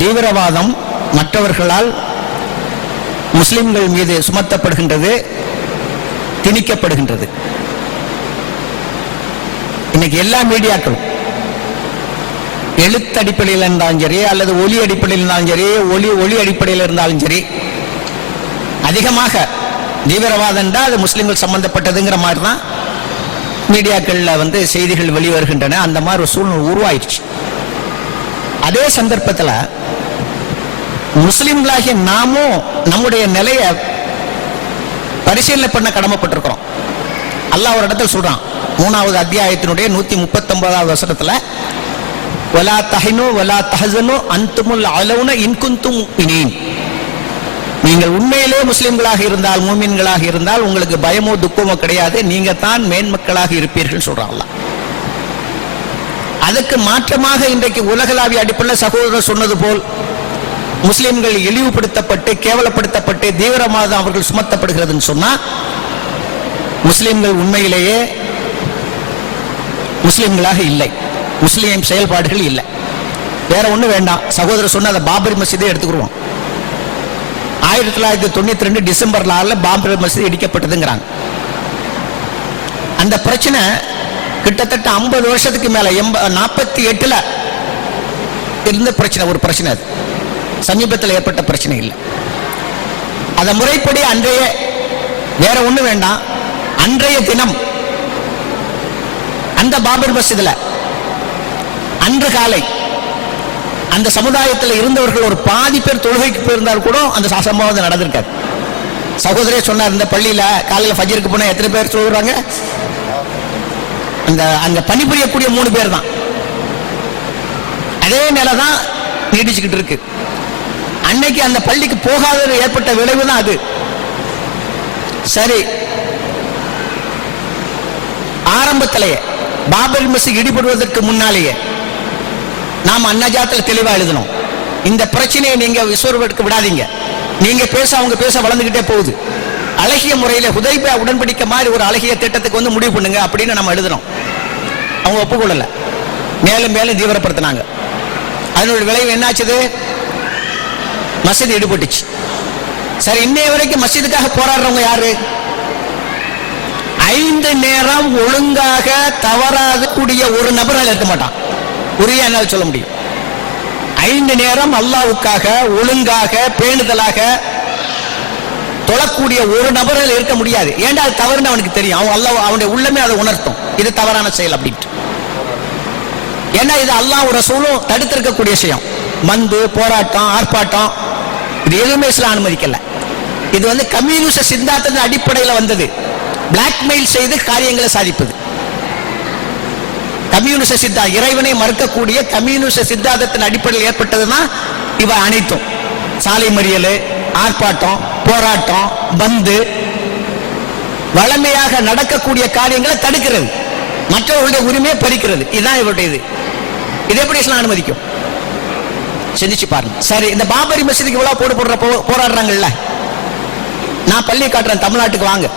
தீவிரவாதம் மற்றவர்களால் முஸ்லிம்கள் மீது சுமத்தப்படுகின்றது, திணிக்கப்படுகின்றது. இன்னைக்கு எல்லா மீடியாக்களும் எழுத்து அடிப்படையில் இருந்தாலும் சரி, அல்லது ஒலி அடிப்படையில் இருந்தாலும் சரி, ஒளி அடிப்படையில் இருந்தாலும் சரி, அதிகமாக தீவிரவாதம் அது முஸ்லிம்கள் சம்பந்தப்பட்டதுங்கிற மாதிரி தான் மீடியாக்கள்ல செய்திகள் வெளிவருகின்றன. அந்த மாதிரி ஒரு சூழ்நிலை உருவாயிடுச்சு. அதே சந்தர்ப்பத்தில் முஸ்லிம்களாகிய நாமும் நம்முடைய நிலையை பரிசீலனை பண்ண கடமைப்பட்டிருக்கிறோம். அல்லாஹ் ஒரு இடத்துல சொல்றான், 3வது அத்தியாயத்தினுடைய 139வது வசனத்துல, வலா தஹினு வலா தஹஸனு அன்துமுல் அலவுன இன் குன்தும் முஃமினீன். நீங்கள் உண்மையிலே முஸ்லிம்களாக இருந்தால், மூமின்களாக இருந்தால் உங்களுக்கு பயமோ துக்கமோ கிடையாது, நீங்க தான் மேன்மக்களாக இருப்பீர்கள் சொல்றான் அல்லாஹ். அதுக்கு மாற்றமாக இன்றைக்கு உலகளாவிய அடிப்படையில் சகோதரர் சொன்னது போல் முஸ்லிம்கள் இழிவுபடுத்தப்பட்டு கேவலப்படுத்தப்பட்டு தீவிரவாதம் அவர்கள் சுமத்தப்படுகிறதுன்னு சொன்னா, முஸ்லிம்கள் உண்மையிலேயே முஸ்லிம்களாக இல்லை, முஸ்லிம் செயல்பாடுகள் இல்லை. வேற ஒண்ணு வேண்டாம். சகோதரர் சொன்ன அந்த பாபரி மசீதை எடுத்துக்கிறோம். 1992 டிசம்பர் 4 பாபரி மசீது இடிக்கப்பட்டதுங்கிறாங்க. அந்த பிரச்சனை கிட்டத்தட்ட 50 வருஷத்துக்கு மேல 48ல இருந்த பிரச்சனை. ஒரு பிரச்சனை, அது சமீபத்தில் ஏற்பட்ட பிரச்சனை இல்லை. அத முறைப்படி அன்றைய, வேற ஒண்ணு வேண்டாம், அன்றைய தினம் அந்த பாபர் மஸ்ஜித்ல அன்று காலை அந்த சமுதாயத்தில் இருந்தவர்கள் ஒரு பாதி பேர் தொழுகைக்கு போயிருந்தால் கூட அந்த சம்பவம் நடந்திருக்காது. சகோதரே சொன்னார், இந்த பள்ளியில காலையில ஃபஜ்ருக்கு போனா எத்தனை பேர் சொல்றாங்க? அங்க பணிபுரியக்கூடிய 3 பேர் தான். அதே நிலைதான் நீடிச்சுக்கிட்டு இருக்கு. அன்னைக்கு அந்த பள்ளிக்கு போகாத ஏற்பட்ட விளைவு தான் அது. சரி, ஆரம்பத்திலேயே பாபர் மஸ்ஜித் இடிபடுவதற்கு முன்னாலேயே நாம் அன்னஜாத்தில் தெளிவா எழுதணும், இந்த பிரச்சனையை நீங்க விஸ்வரூபத்துக்கு விடாதீங்க, நீங்க பேச அவங்க பேச வளர்ந்துகிட்டே போகுது, அழகிய முறையில் ஹுதைபியா உடன்படிக்கை மாதிரி ஒரு அழகிய திட்டத்துக்கு முடிவு பண்ணுங்க அப்படின்னு நம்ம எழுதணும். அவங்க ஒப்புக்கொள்ளல, மேலும் மேலும் தீவிரப்படுத்தினாங்க. அதனுடைய விளைவு என்னாச்சுது? மஸ்ஜித் இடிபட்டுச்சு. சரி, இன்னைய வரைக்கும் மஸ்ஜிதுக்காக போராடுறவங்க யாரு? 5 நேரம் ஒழுங்காக தவறாத கூடிய ஒரு நபரால் இருக்க மாட்டான். உரிய என்னால் சொல்ல முடியும். 5 நேரம் அல்லாஹ்வுக்காக ஒழுங்காக பேணுதலாக தொழக்கூடிய ஒரு நபரால் இருக்க முடியாது. ஏன்டா அது தவறுன்னு அவனுக்கு தெரியும். அவன் அல்லாஹ் அவனுடைய உள்ளமே அதை உணர்த்தும், இது தவறான செயல் அப்படின்ட்டு. ஏன்னா இது அல்லாஹ் ரசூலும் தடுத்திருக்கக்கூடிய விஷயம். மந்து, போராட்டம், ஆர்ப்பாட்டம், இது எதுவுமே இஸ்லாம் அனுமதிக்கல. இது கம்யூனிஸ்ட சித்தாந்தத்தின் அடிப்படையில் வந்தது. பிளாக்மெயில் செய்து காரியங்களை சாதிப்பது கம்யூனிஸ்ட சித்தாந்தம். இறைவனை மறுக்கக்கூடிய கம்யூனிஸ்ட சித்தாந்தத்தின் அடிப்படையில் ஏற்பட்டதுன்னா இவ அனைத்தும் சாலை மறியல், ஆர்ப்பாட்டம், போராட்டம், பந்து, வளமையாக நடக்கக்கூடிய காரியங்களை தடுக்கிறது, மற்றவர்களுடைய உரிமையை பறிக்கிறது. இதுதான் இவருடைய இது. இது எப்படி இஸ்லாம் அனுமதிக்கும்? சிந்திச்சு பாருங்க. சரி, இந்த பாபரி மஸ்ஜிதுக்கு இவ்வளவு போராடுறாங்கல்ல, நான் பள்ளி காட்டுறேன், தமிழ்நாட்டுக்கு வாங்க.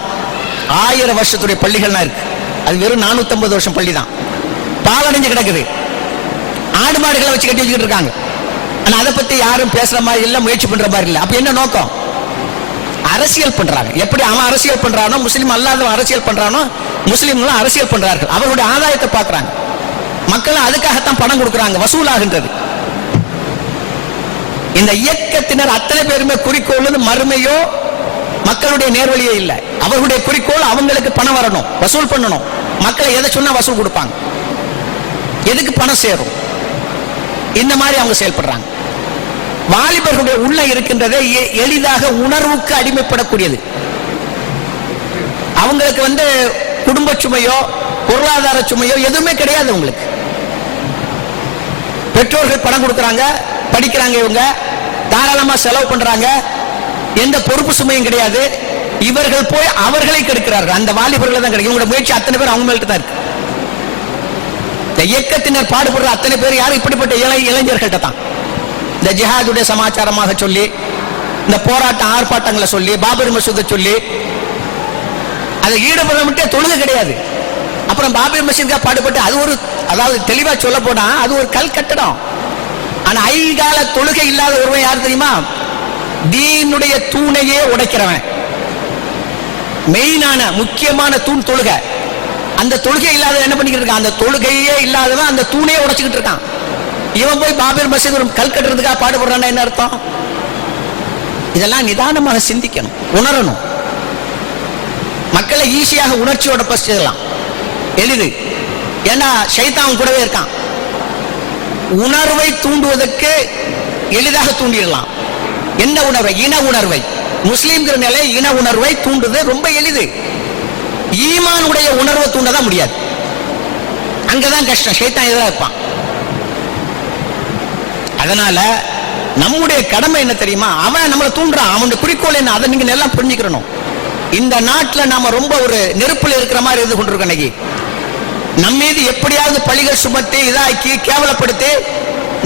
1000 வருஷத்துடைய பள்ளிகள்லாம் இருக்கு. அது வெறும் 450 வருஷம் பள்ளி தான். பாலடைஞ்சு கிடக்குது. ஆடு மாடுகளை வச்சு கட்டி வச்சுக்கிட்டு இருக்காங்க. ஆனா அதை பத்தி யாரும் பேசுற மாதிரி இல்ல, முயற்சி பண்ற மாதிரி இல்ல. அப்ப என்ன நோக்கம்? அரசியல் பண்றாங்க. எப்படி அவன் அரசியல் பண்றானோ, முஸ்லீம் அல்லாதவன் அரசியல் பண்றானோ, முஸ்லீம்களும் அரசியல் பண்றார்கள். அவர்களுடைய ஆதாயத்தை பார்க்கறாங்க. மக்கள் அதுக்காகத்தான் பணம் கொடுக்கறாங்க, வசூலாகின்றது. இந்த இயக்கத்தினர் அத்தனை பேருமே குறிக்கோள் மறுமையோ மக்களுடைய நேர்வழியே இல்லை. அவர்களுடைய குறிக்கோள் அவங்களுக்கு பணம் வரணும், வசூல் பண்ணணும். மக்களை எதை சொன்னா வசூல் கொடுப்பாங்க, எதுக்கு பணம் சேரும், இந்த மாதிரி அவங்க செயல்படுறாங்க. வாலிபர்களுடைய உள்ள இருக்கின்றதை எளிதாக உணர்வுக்கு அடிமைப்படக்கூடியது. அவங்களுக்கு குடும்ப சுமையோ பொருளாதார சுமையோ எதுவுமே கிடையாது. உங்களுக்கு பெற்றோர்கள் பணம் கொடுக்கறாங்க, படிக்கிறாங்க, இவங்க தாராளமா செலவு பண்றாங்க, எந்த பொறுப்பு சுமையும் கிடையாது. இவர்கள் போய் அவர்களை கெடுக்கிறார்கள். அந்த வாலிபர்களை தான் கிடைக்கும். இவங்களோட முயற்சி அத்தனை பேர் அவங்க மேல்கிட்ட தான் இருக்கு. இந்த இயக்கத்தினர் பாடுபடுற அத்தனை பேர் யாரும் இப்படிப்பட்ட இளைஞர்கள்ட்ட தான். இந்த ஜிஹாதுடைய சமாச்சாரமாக சொல்லி, இந்த போராட்ட ஆர்ப்பாட்டங்களை சொல்லி, பாபரி மசூதை சொல்லி, அதை ஈடுபட மட்டும் தொழுகை கிடையாது. அப்புறம் பாபரி மசூதுக்காக பாடுபட்டு அது ஒரு, அதாவது தெளிவா சொல்ல போனா அது ஒரு கல் கட்டடம். ஆனா ஐகால தொழுகை இல்லாத ஒருவன் யார் தெரியுமா? தீனுடைய தூணையே உடைக்கிறவன். மெயினான முக்கியமான தூண் தொழுகை. அந்த தொழுகை இல்லாத என்ன பண்ணிக்கிட்டு இருக்கான்? அந்த தொழுகையே இல்லாதவன் அந்த தூணையே உடைச்சுக்கிட்டு இருக்கான். இவன் போய் பாபர் மசீத் ஒரு கல் கட்டுறதுக்காக பாடுபடுறான்னா என்ன அர்த்தம்? இதெல்லாம் நிதானமாக சிந்திக்கணும், உணரணும். மக்களை ஈஸியாக உணர்ச்சியோட பசிக்கலாம் எளிது. ஏன்னா ஷைத்தான் கூடவே இருக்கான். உணர்வை தூண்டுவதற்கு எளிதாக தூண்டிடலாம். என்ன உணர்வை? இன உணர்வை. முஸ்லீம்கிற நிலை இன உணர்வை தூண்டுவது ரொம்ப எளிது. ஈமானுடைய உணர்வை தூண்டதான் முடியாது. அங்கதான் கஷ்டம். ஷைத்தான் எதிராக இருப்பான். அதனால நம்முடைய கடமை என்ன தெரியுமா? அவன் நம்மளை தூண்டுறான். அவனுடைய குறிக்கோள் என்ன? அதை நீங்க நல்லா புரிஞ்சுக்கணும். இந்த நாட்டில் நாம ரொம்ப ஒரு நெருப்புல இருக்கிற மாதிரி இருந்து கொண்டிருக்கோம். இன்னைக்கு நம்ம மீது எப்படியாவது பழிகள் சுமத்தி இதாக்கி கேவலப்படுத்தி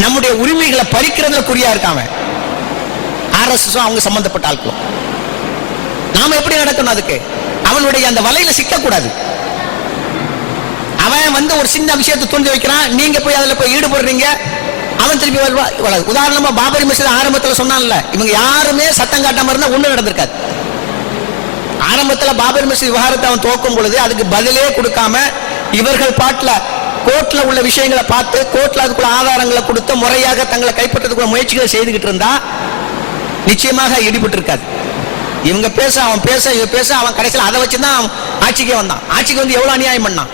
நம்முடைய உரிமைகளை பறிக்கிறதுல குறியா இருக்காம RSS அவங்க சம்பந்தப்பட்ட ஆட்களும். நாம எப்படி நடக்கணும்? அதுக்கு அவனுடைய அந்த வலையில சிக்கக்கூடாது. அவன் ஒரு சின்ன விஷயத்தை தூண்டி வைக்கிறான், நீங்க போய் அதுல போய் ஈடுபடுறீங்க, அவன் திருப்பி வருவா. உதாரணமா பாபரி மசீத் ஆரம்பத்தில் சொன்னான்ல, இவங்க யாருமே சத்தம் காட்டாம இருந்தா ஒண்ணு நடந்திருக்காது. ஆரம்பத்தில் பாபரி மசீத் விவகாரத்தை அவன் துவக்கும் பொழுது அதுக்கு பதிலே கொடுக்காம இவர்கள் பாட்டுல கோர்ட்ல உள்ள விஷயங்களை பார்த்து கோர்ட்ல அதுக்குள்ள ஆதாரங்களை கொடுத்து முறையாக தங்களை கைப்பற்றதுக்குள்ள முயற்சிகளை செய்துகிட்டு இருந்தா நிச்சயமாக ஈடுபட்டு இருக்காது. இவங்க பேச அவன் பேச இவன் பேச அவன் கடைசியில் அதை வச்சுதான் ஆட்சிக்கே வந்தான். ஆட்சிக்கு வந்து எவ்வளவு அநியாயம் பண்ணான்.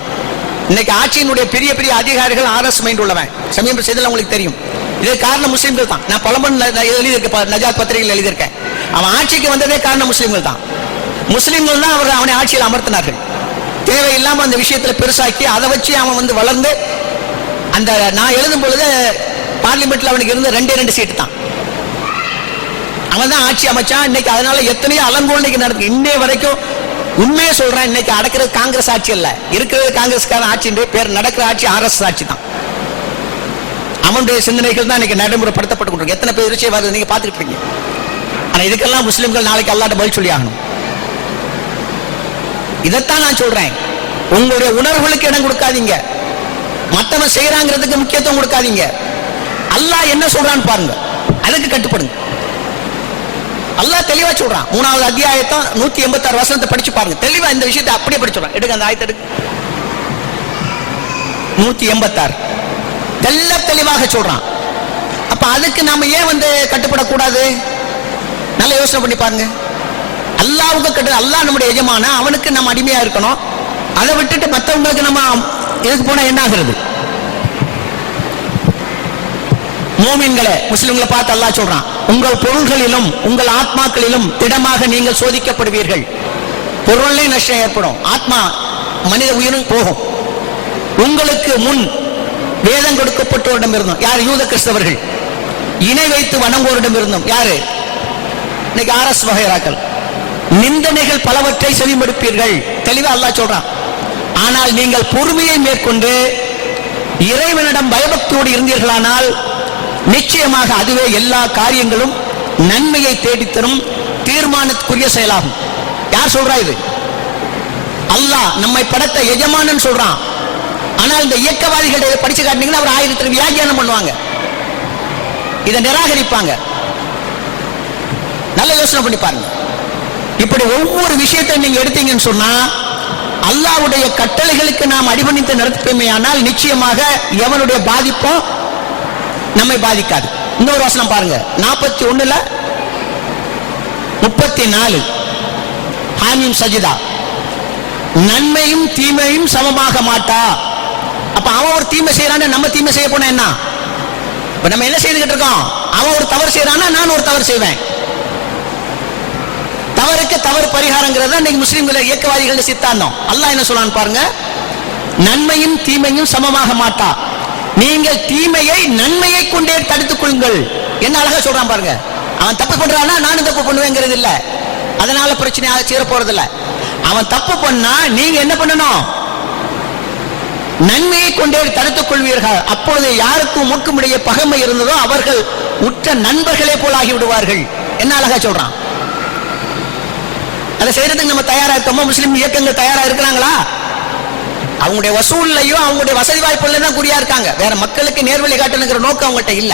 இன்னைக்கு ஆட்சியினுடைய பெரிய பெரிய அதிகாரிகள் RS மைண்ட் உள்ளவன். சமீப செய்தல உங்களுக்கு தெரியும். இது காரணம் முஸ்லீம்கள் தான். நான் பலமன் எழுதியிருக்கேன், நஜாத் பத்திரிகையில் எழுதியிருக்கேன். அவன் ஆட்சிக்கு வந்ததே காரணம் முஸ்லீம்கள் தான். முஸ்லீம்கள் தான் அவனை ஆட்சியில் அமர்த்தினார்கள். தேவையில்லாம அந்த விஷயத்துல பெருசாக்கி அதை வச்சு அவன் வளர்ந்து அந்த நான் எழுதும் பொழுது பார்லிமெண்ட்ல அவனுக்கு இருந்து 2 சீட்டு தான். அவன் தான் ஆட்சி அமைச்சான். இன்னைக்கு அதனால எத்தனையோ அலங்கோல் இன்னைக்கு நடக்கு. இன்னைய வரைக்கும் உண்மையே சொல்றேன், இன்னைக்கு நடக்கிறது காங்கிரஸ் ஆட்சி அல்ல, இருக்கிறது காங்கிரஸ்கார ஆட்சி பேர். நடக்கிற ஆட்சி RSS ஆட்சி தான். அவனுடைய சிந்தனைகள் தான் இன்னைக்கு நடைமுறைப்படுத்தப்பட்டு கொண்டிருக்கு. எத்தனை பேர் விஷயம் வருது நீங்க பாத்துக்கிட்டு இருக்கீங்க. ஆனா இதுக்கெல்லாம் முஸ்லிம்கள் நாளைக்கு அல்லாஹ்ட்ட பதில் சொல்லி ஆகணும். இதைத்தான் நான் சொல்றேன். உங்களுடைய உணர்வுகளுக்கு இடம் கொடுக்காதீங்க. மற்றவன் செய்யறாங்கிறதுக்கு முக்கியத்துவம் கொடுக்காதீங்க. அல்லாஹ் என்ன சொல்றான்னு பாருங்க, அதுக்கு கட்டுப்படுங்க. அல்லாஹ் தெளிவா சொல்றான். 3வது அத்தியாயத்தை 186 வசனத்தை படிச்சு பாருங்க. தெளிவா இந்த விஷயத்தை அப்படியே படிச்சுறான். எடுங்க அந்த ஆயத்தை எடுங்க. 186 தெளிவாக சொல்றான். அப்ப அதுக்கு நாம ஏன் கட்டுப்படக்கூடாது? நல்ல யோசனை பண்ணி பாருங்க. அல்லாஹ்வுக்கு கட்டு. அல்லாஹ் நம்முடைய எஜமான, அவனுக்கு நம்ம அடிமையா இருக்கணும். அதை விட்டுட்டு மற்றவங்களுக்கு நம்ம எதுக்கு போனா என்ன ஆகிறது? மூமின்களே, முஸ்லிம்களை பார்த்து அல்லாஹ் சொல்றான், உங்கள் பொருள்களிலும் உங்கள் ஆத்மாக்களிலும் திடமாக நீங்கள் சோதிக்கப்படுவீர்கள். பொருளே நஷ்டம் ஏற்படும், ஆத்மா மனித உயிரும் போகும். உங்களுக்கு முன் வேதம் கொடுக்கப்பட்டோரிடம் இருந்தும், யார்? யூத கிறிஸ்தவர்கள். இணை வைத்து வணங்குவோரிடம் இருந்தும், யாரு? இன்னைக்கு RS வகைராக்கள். நிந்தனைகள் பலவற்றை செவிமடுப்பீர்கள். தெளிவா அல்லாஹ் சொல்றான். ஆனால் நீங்கள் பொறுமையை மேற்கொண்டு இறைவனிடம் பயபக்தியோடு இருந்தீர்களானால் நிச்சயமாக அதுவே எல்லா காரியங்களும் நன்மையை தேடித்தரும் தீர்மானத்துக்குரிய செயலாகும். யார் சொல்றா இது? அல்லாஹ் நம்மை படைத்த எஜமானன் சொல்றான். ஆனால் இந்த இயக்கவாதிகளை படிச்சு காட்டினீங்கன்னா அவர் 1000 வியாக்கியானம் பண்ணுவாங்க, இதை நிராகரிப்பாங்க. நல்ல யோசனை பண்ணி பாருங்க. இப்படி ஒவ்வொரு விஷயத்தை நீங்க எடுத்தீங்கன்னு சொன்னா அல்லாஹ்வுடைய கட்டளைகளுக்கு நாம் அடிபணித்து நடத்துமையானால் நிச்சயமாக எவனுடைய பாதிப்பும் நம்மை பாதிக்காது. இன்னொரு வசனம் பாருங்க, 41:34 ஹாமீம் சஜிதா. நன்மையும் தீமையும் சமமாக மாட்டா. அப்ப அவன் ஒரு தீமை செய்யறான, நம்ம தீமை செய்ய போனா என்ன? நம்ம என்ன செய்துகிட்டு இருக்கோம்? அவன் ஒரு தவறு செய்யறானா, நான் ஒரு தவறு செய்வேன். தவறுக்கு தவறு பரிகாரங்கிறத இன்னைக்கு முஸ்லிம்கள் இயக்கவாதிகள் சித்தாந்தம். அல்லாஹ் என்ன சொல்றான்னு பாருங்க, நன்மையும் தீமையும் சமமாக மாட்டா, நீங்கள் தீமையை நன்மையை கொண்டே தடுத்துக் கொள்ளுங்கள். என்ன அழகா சொல்றான் பாருங்க. அவன் தப்பு பண்றானா, நானும் தப்பு பண்ணுவேங்கிறது இல்ல, அதனால பிரச்சனை சீர போறது இல்ல. அவன் தப்பு பண்ணா நீங்க என்ன பண்ணணும்? நன்மையை கொண்டே தடுத்துக் கொள்வீர்கள். அப்பொழுது யாருக்கும் மூக்குமுடைய பகைமை இருந்ததோ அவர்கள் உற்ற நண்பர்களே போல் ஆகி விடுவார்கள். என்ன அழகா சொல்றான். அதை செய்யறதுக்கு நம்ம தயாரா இருக்கோமா? முஸ்லிம் இயக்கங்கள் தயாரா இருக்கிறாங்களா? அவங்களுடைய வசூல்லையும் அவங்களுடைய வசதி வாய்ப்புல தான் குறியா இருக்காங்க. வேற மக்களுக்கு நேர்வழி காட்டணுங்கிற நோக்கம் அவங்கள்ட்ட இல்ல.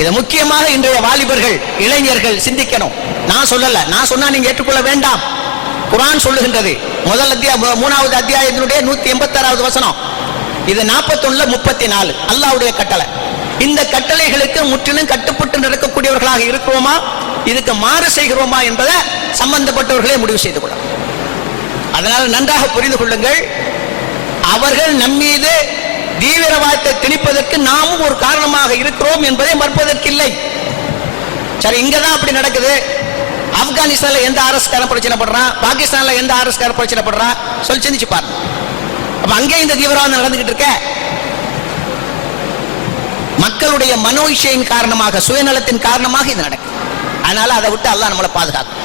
இதை முக்கியமாக இன்றைய வாலிபர்கள் இளைஞர்கள் சிந்திக்கணும். நான் சொல்லல, நான் சொன்னா நீங்க ஏற்றுக்கொள்ள வேண்டாம். குர்ஆன் சொல்லுகின்றது. முதல் அத்தியாயம் 3வது அத்தியாயத்தினுடைய 186வது வசனம். இது 41-34 அல்லாஹ்வுடைய கட்டளை. இந்த கட்டளைகளுக்கு முற்றிலும் கட்டுப்பட்டு நடக்கக்கூடியவர்களாக இருக்கிறோமா, இதுக்கு மாறு செய்கிறோமா என்பதை சம்பந்தப்பட்டவர்களே முடிவு செய்து கொள்ள. அதனால நன்றாக புரிந்து கொள்ளுங்கள், அவர்கள் நம்மீது தீவிரவாதத்தை திணிப்பதற்கு நாமும் ஒரு காரணமாக இருக்கிறோம் என்பதை மறுப்பதற்கில்லை. சரி, இங்கதான் அப்படி நடக்குது. ஆப்கானிஸ்தான்ல எந்த அரசுக்காரன் பிரச்சனை படுறான், பாகிஸ்தான்ல எந்த அரசுக்காரன் பிரச்சனை படுறான் சொல்லி சிந்திச்சு பாருங்க. அப்ப அங்கே இந்த தீவிரவாதம் நடந்துகிட்டு இருக்க மக்களுடைய மனோ இச்சையின் காரணமாக, சுயநலத்தின் காரணமாக இது நடக்குது. அதனால அதை விட்டு அல்லாஹ் நம்மளை பாதுகாக்கும்.